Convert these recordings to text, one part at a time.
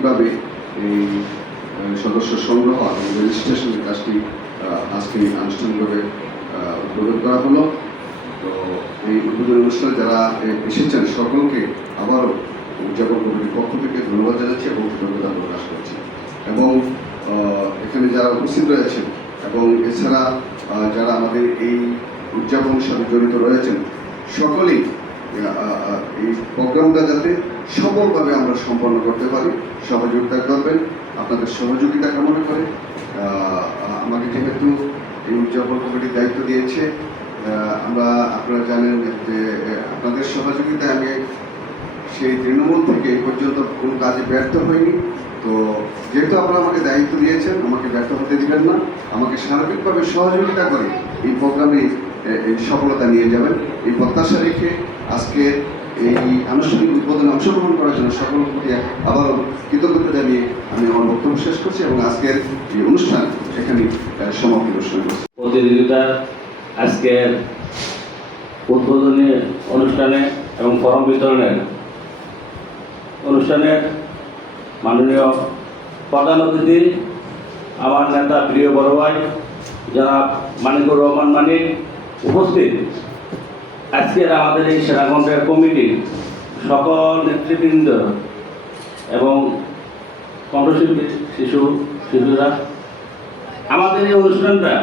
ঠিকভাবে এই সদস্য সংগ্রহ এবং রেজিস্ট্রেশনের কাজটি আজকে আনুষ্ঠানিকভাবে উদ্বোধন করা হলো। তো এই উদ্বোধন অনুষ্ঠানে যারা এসেছেন সকলকে আবারও উদযাপন কমিটির পক্ষ থেকে ধন্যবাদ জানাচ্ছি এবং কৃতজ্ঞতা প্রকাশ করছি। এবং এখানে যারা উপস্থিত রয়েছেন এবং এছাড়া যারা আমাদের এই উদযাপনের সাথে জড়িত রয়েছেন সকলেই এই প্রোগ্রামটা যাতে সফলভাবে আমরা সম্পন্ন করতে পারি সহযোগিতা করবেন, আপনাদের সহযোগিতা কামনা করে আমাকে যেহেতু এই উদযাপন কমিটির দায়িত্ব দিয়েছে, আপনারা জানেন যে আপনাদের সহযোগিতায় আমি সেই তৃণমূল থেকে এই পর্যন্ত কোনো কাজে ব্যর্থ হয়নি। তো যেহেতু আপনারা আমাকে দায়িত্ব দিয়েছেন, আমাকে ব্যর্থ হতে দিবেন না, আমাকে সার্বিকভাবে সহযোগিতা করে এই প্রোগ্রামে এই সফলতা নিয়ে যাবেন এই প্রত্যাশা রেখে আজকে এই আনুষ্ঠানিক উদ্বোধনে অংশগ্রহণ করার জন্য সকল প্রতি আবারও কৃতজ্ঞতা জানিয়ে আমি আমার বক্তব্য শেষ করছি এবং আজকের এই অনুষ্ঠান এখানে সমাপ্তি ঘোষণা করছি। প্রতিযোগিতার আজকের উদ্বোধনী অনুষ্ঠানে এবং ফরম বিতরণের অনুষ্ঠানে মাননীয় প্রধান অতিথি আমার নেতা প্রিয় বড় ভাই জনাব মানিকুর রহমান মানিক উপস্থিত, আজকের আমাদের এই সেনাখণ্ডের কমিটির সকল নেতৃবৃন্দ এবং কণ্ঠশিল্পী শিশুরা, আমাদের এই অনুষ্ঠানটা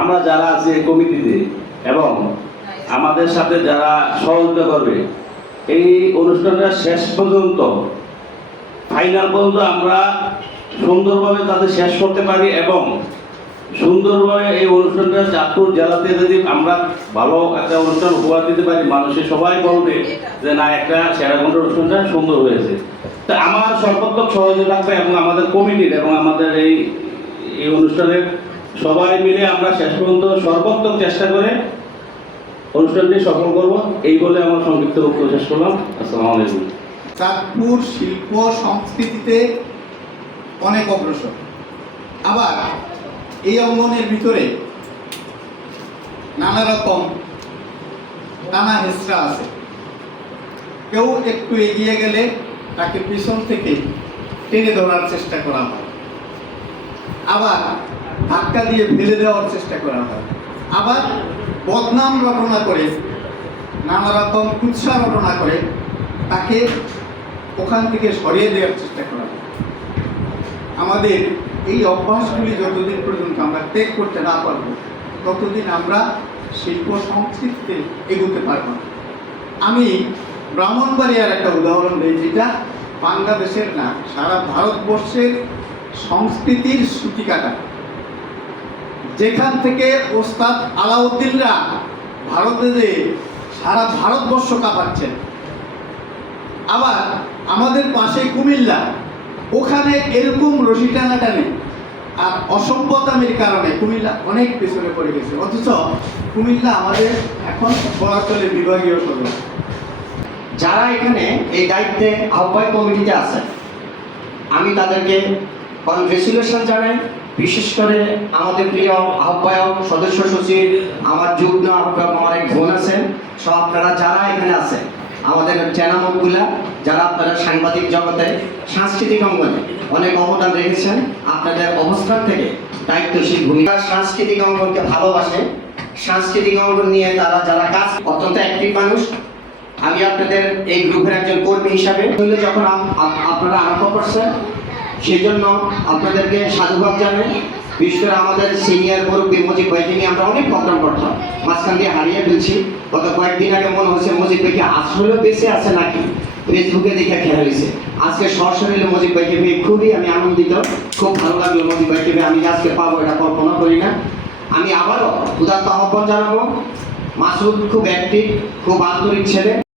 আমরা যারা আছি এই কমিটিতে এবং আমাদের সাথে যারা সহযোগিতা করবে এই অনুষ্ঠানটা শেষ পর্যন্ত ফাইনাল পর্যন্ত আমরা সুন্দরভাবে তাদের শেষ করতে পারি এবং সুন্দরভাবে এই অনুষ্ঠানটা চাঁদপুর জেলাতে যদি আমরা ভালো একটা অনুষ্ঠান উপহার দিতে পারি, মানুষের সবাই বলবে যে না একটা সেরাখণ্ডের অনুষ্ঠানটা সুন্দর হয়েছে। তা আমার সর্বাত্মক সহযোগিতা থাকবে এবং আমাদের কমিটির এবং আমাদের এই অনুষ্ঠানের সবাই মিলে আমরা শেষ পর্যন্ত সর্বাত্মক চেষ্টা করে অনুষ্ঠানটি সফল করব, এই বলে আমার সংক্ষিপ্ত বক্তব্য শেষ করলাম। আসসালামু আলাইকুম। চাঁদপুর শিল্প সংস্কৃতিতে অনেক অগ্রসর, আবার এই অঙ্গনের ভিতরে নানা রকম নানা হেসরা আছে। কেউ একটু এগিয়ে গেলে তাকে পিছন থেকে টেনে ধরার চেষ্টা করা হয়, আবার ধাক্কা দিয়ে ফেলে দেওয়ার চেষ্টা করা হয়, আবার বদনাম রটনা করে নানা রকম কুৎসা রটনা করে তাকে ওখান থেকে সরিয়ে দেওয়ার চেষ্টা করা হয়। আমাদের এই অভ্যাসগুলি যতদিন পর্যন্ত আমরা ত্যাগ করতে না পারবো ততদিন আমরা শিল্প সংস্কৃতিতে এগোতে পারবো না। আমি ব্রাহ্মণবাড়িয়ার একটা উদাহরণ দিই, যেটা বাংলাদেশের না সারা ভারতবর্ষের সংস্কৃতির সূতিকাটা, যেখান থেকে ওস্তাদ আলাউদ্দিনরা ভারতে যে সারা ভারতবর্ষ কাঁপাচ্ছেন। আবার আমাদের পাশে কুমিল্লা, ওখানে এরকম রশি টানাটানি আর অসভ্যতামের কারণে কুমিল্লা অনেক পেছনে পড়ে গেছে, অথচ কুমিল্লা আমাদের এখন বলা চলে বিভাগীয় সদর। যারা এখানে এই দায়িত্বে আহ্বায়ক কমিটিতে আছে আমি তাদেরকে কনগ্রেচুলেশন জানাই। বিশেষ করে আমাদের প্রিয় আহ্বায়ক সদস্য সচিব, আমার যুগ্ম আহ্বায়ক, আমার এক বোন আছেন, সব আপনারা যারা এখানে আছে, আমাদের চেনামুখগুলা যারা আপনারা সাংবাদিক জগতে সাংস্কৃতিক অঙ্গনে অনেক অবদান রেখেছেন, আপনাদের অবস্থান থেকে দায়িত্বশীল ভূমিকা। সাংস্কৃতিক অঙ্গনকে ভালোবাসে, সাংস্কৃতিক অঙ্গন নিয়ে তারা যারা কাজ অত্যন্ত অ্যাক্টিভ মানুষ। আমি আপনাদের এই গ্রুপের একজন কর্মী হিসাবে যখন আপনারা আরম্ভ করছেন সেই জন্য আপনাদেরকে সাধুবাদ জানাই। বিশেষ করে আমাদের সিনিয়র মুরব্বী মজিব ভাইকে নিয়ে আমরা অনেক প্রোগ্রাম করতাম, মাঝখান দিয়ে হারিয়ে ফেলছি। গত কয়েকদিন আগে মনে হচ্ছে মজিব ভাইকে আসলে বেঁচে আছে নাকি, ফেসবুকে দেখে খেয়াল হয়েছে। আজকে সরাসরি মজিব ভাইকে পেয়ে খুবই আমি আনন্দিত, খুব ভালো লাগলো মজিব ভাইকে পেয়ে। আমি আজকে পাবো এটা কল্পনা করি না। আমি আবারও ক্ষুধার্ত আহ্বান জানাবো, মাসুদ খুব অ্যাক্টিভ, খুব আন্তরিক ছেলে।